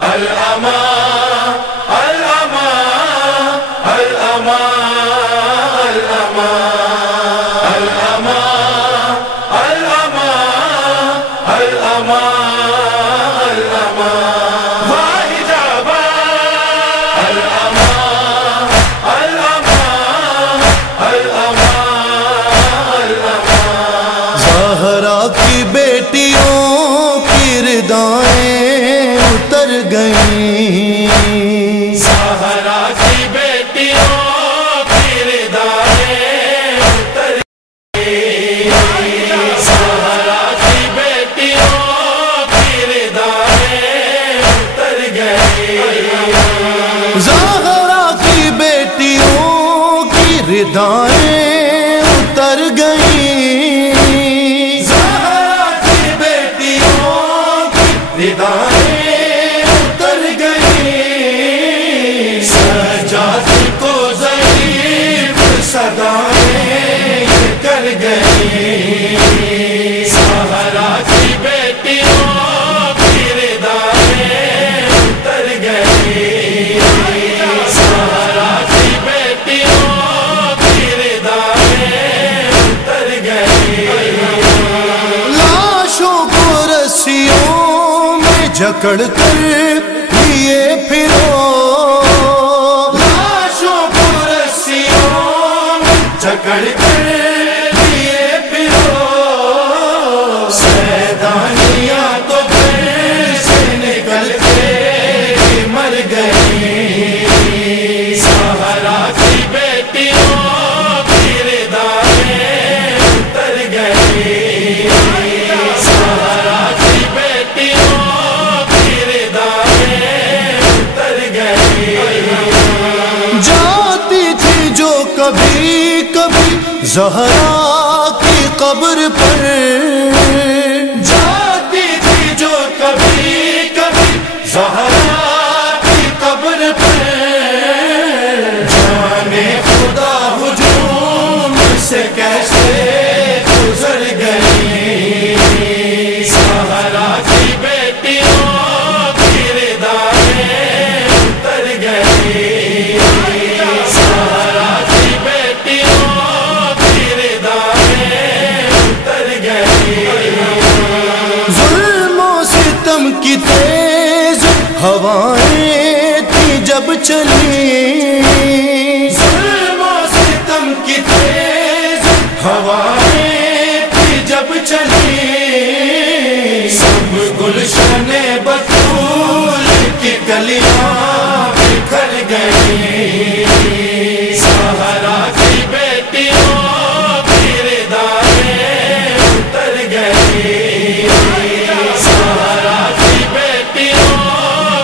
الامان الامان الامان الامان الامان الامان الامان واحد آباد الامان الامان الامان الامان زہرا کی بیٹیوں کی ردائیں اتر گئیں، زہرا کی بیٹیوں کی ردائیں اتر گئیں، زہرا کی بیٹیوں کی ردائیں اتر گئیں، زہرا کی بیٹیوں کی ردائیں اتر گئیں، زہرا کی بیٹیوں کی ردائیں اتر گئیں، سجاد کو ضعیف صدائیں کر گئیں، زہرا کی بیٹیوں کی ردائیں اتر گئیں، زہرا کی بیٹیوں کی ردائیں اتر گئیں، لاشوں کو رسیوں میں جکڑ کر لیے پھرو، لاشوں کو رسیوں میں جکڑ کر لیے پھرو، سیدانیاں تو گھر سے نکل کے ہی مر گئیں، زہرا کی بیٹیوں کی ردائیں اتر گئیں، زہرا کی بیٹیوں کی ردائیں اتر گئیں، جاتی تھی جو کبھی کبھی زہرا کی قبر پر، جاتی تھی جو کبھی کبھی زہرا کی قبر پر، جانے خدا ہجوم سے کیسے گزر گئی، زہرا کی بیٹیوں کی ردائیں اتر گئی، زہرا کی بیٹیوں کی ردائیں اتر گئی، ظلم و ستم کی تیز ہوائیں تھی جب چلی، ظلم و ستم کی تیز ہوائیں تھی جب چلی، سب گلشن بطول کی کلیاں بکھر گئیں، زہرا کی بیٹیوں کی ردائیں اتر گئیں، زہرا کی بیٹیوں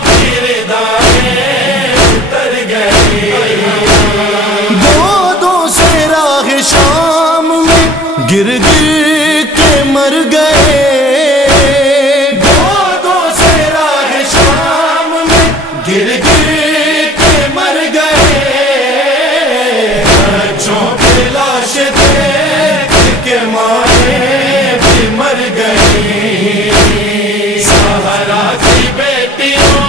کی ردائیں اتر گئیں، دو سے راہ شام میں گر گر کے مر گئے، دو سے راہ شام میں گر گر کے مر گئے، بچوں کی لاش دیکھ کے مائیں بھی مر گئی، زہرا کی بیٹیوں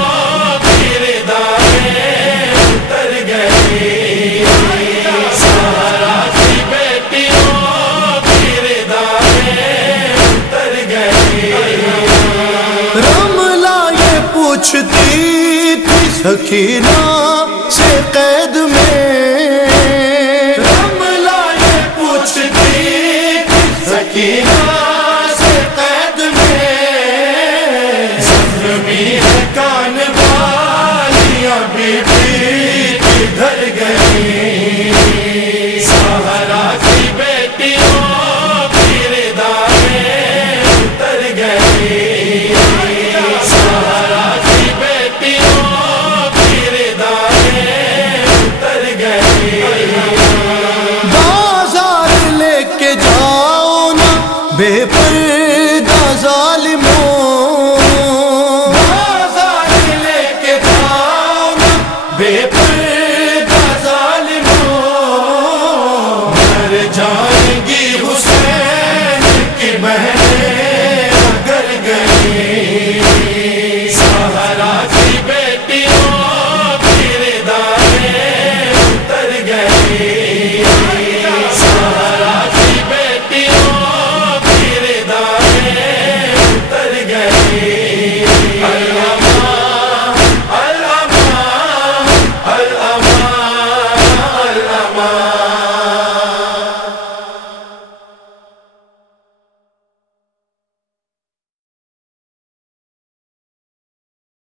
کی ردائیں اتر گئی، زہرا کی بیٹیوں کی ردائیں اتر گئی، رملہ یہ پوچھتی تھی سکینہ سے قید میں، رملہ یہ پوچھتی تھی سکینہ سے قید میں، زخمی ہے کان والیاں بی بی کدھر گئی،